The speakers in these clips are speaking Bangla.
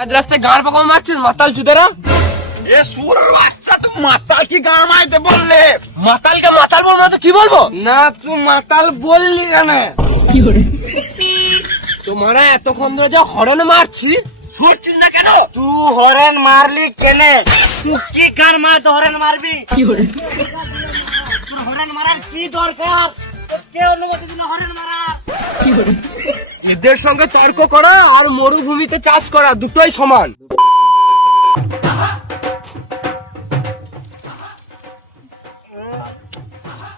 আজ রাস্তায় গাঁড় পাকা মারছিস মাতাল চুদেরা। এ সুর বাচ্চা তুই মাতাল কি গান মাইতে বললে? মাতালকে মাতাল বলবো তো কি বলবো? না তুই মাতাল বললি কেন? তোমারা এতক্ষণ ধরে যা হরনে মারছি সরছিস না কেন? তুই হরেন মারলি কেন? তুই কি গান মারতে হরেন মারবি? তোর হরেন মারার কি দরকার? কে অনুমতি দিল হরেন মারার? এদের সঙ্গে তর্ক করা আর মরুভূমিতে চাষ করা দুটোই সমান।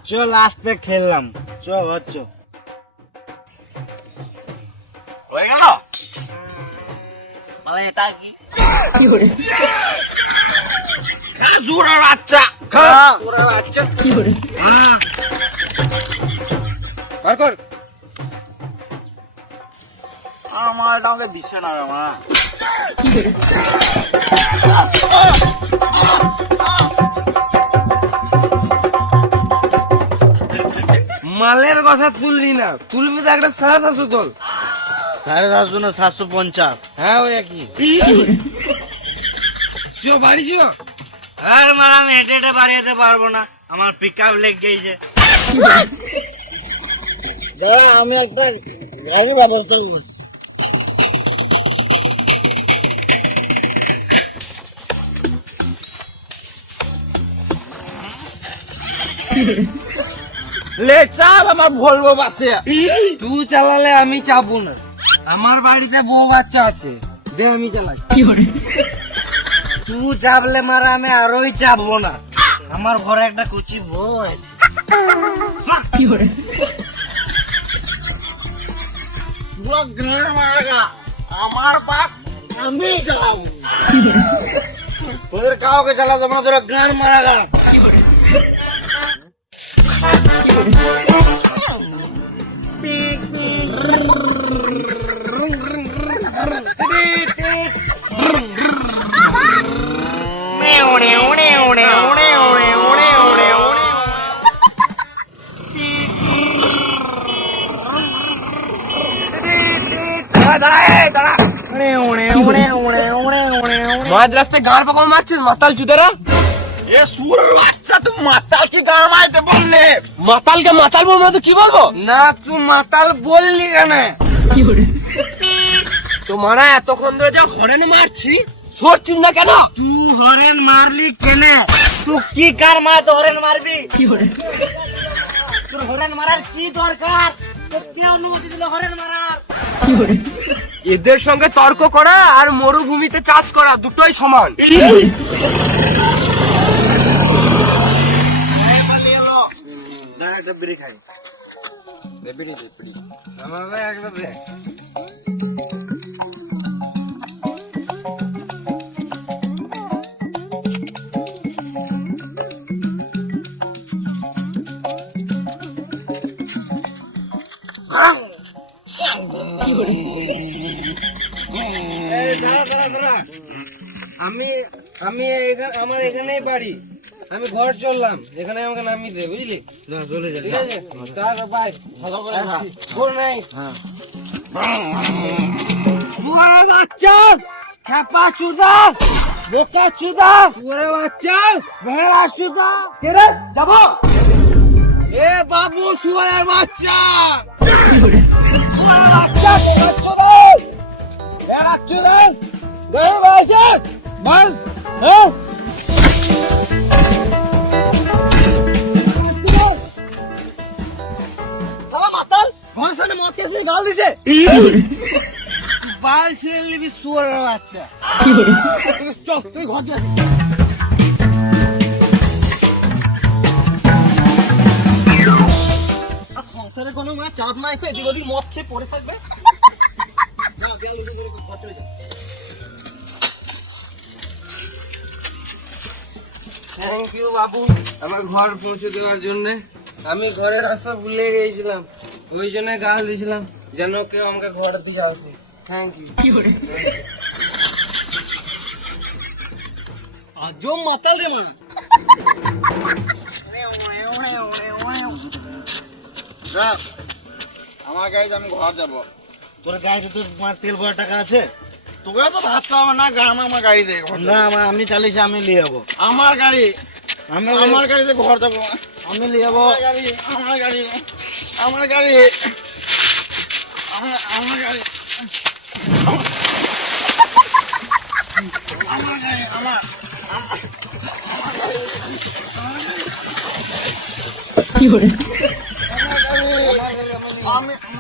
চল লাস্টে খেললাম, চল হচ্ছে হয়ে গেল। মানে এটা কি জোড়া বাচ্চা জোড়া বাচ্চা কি করে কর আমার এটা আমাকে দিচ্ছে না রে মা। মালের কথা তুললি না, তুলবি তো একটা 750 তোল। 750 না 750। হ্যাঁ ওই একই। চো বাড়ি চো। আর মারা আমি হেঁটে হেঁটে বাড়ি যেতে পারবো না, আমার পিক আপ লেগ গেছে। দাঁড়া আমি একটা গাড়ির ব্যবস্থা করছি। লে চাপ আমার ভলভো বাসে। তুই চালালে আমি চাপবো না, আমার বাড়িতে বউ বাচ্চা আছে, দে আমি চালাচ্ছি। তুই চাপলে মারা আমি আরোই চাপবো না, আমার ঘরে একটা কুচি বউ আছে। পুরো গান মারা আমার বাপ আমি যাও। তোদের কাউকে চালাতে না, তোরা গান মারা গা। মাঝ রাস্তায় গাঁড় পাকা মারছিস মাতাল চুদেরা। এ সুর বাচ্চা তুই মাতাল কি গান মাইতে বললে? মাতালকে মাতাল বলবো তো কি বলবো? না তুই মাতাল বললি কেন? তোমারা এতক্ষণ ধরে যা হরনে মারছি সরছিস না কেন? তুই হরেন মারলি কেন? তুই কি কার মারতে হরেন মারবি? তোর হরেন মারার কি দরকার? তোর কে অনুমতি দিল হরেন মারার? এদের সঙ্গে তর্ক করা আর মরুভূমিতে চাষ করা দুটোই সমান। একটা বিড়ি খাই, বিড়ি আমাকে একটা দে। আমি আমার এখানেই বাড়ি, আমি ঘর চললাম, এখানে আমাকে নামিয়ে দে বুঝলি? চলে যা। ঠিক আছে তার বাই ভালো করে আসছি। ফোন নাই বুড়া বাচ্চা খেপা চুদা বেটা চুদা বুড়া বাচ্চা ভেড়া চুদা কে রে যাবো? এ বাবু শুয়ারের বাচ্চা বাচ্চা চুদা ভেড়া চুদা গায়ে বাচ্চা বল হ্যাঁ গাল দিছে বাল ছিঁড়ে নিবি শুয়ারের বাচ্চা। চল তুই ঘর দিয়ে সংসারে কোনো চাপ নাই, এদিক ওদিক মদ খেয়ে পড়ে থাকবে। থ্যাংক ইউ বাবু আমার ঘর পৌঁছে দেওয়ার জন্য। আমি ঘরের রাস্তা ভুলে গিয়েছিলাম, ওই জন্য গাল দিয়েছিলাম যেন কেউ আমাকে ঘর দিয়ে আসে। Thank you. আজব মাতাল রে মা। আমার গাড়িতে আমি ঘর যাবো। তোর গাড়িতে তো তেল ভরা টাকা আছে, তোকে তো ভাবতে হবে না, আমার গাড়ি দে ঘর না যাবো। আমি চালিয়েছি, আমি নিয়ে যাবো। আমার গাড়ি, আমি আমার গাড়িতে ঘর যাবো। আমি নিয়ে যাবো। আমার গাড়ি, আমার গাড়ি, আমার গাড়ি, আমার গাড়ি, আমার গাড়ি, আমার আমি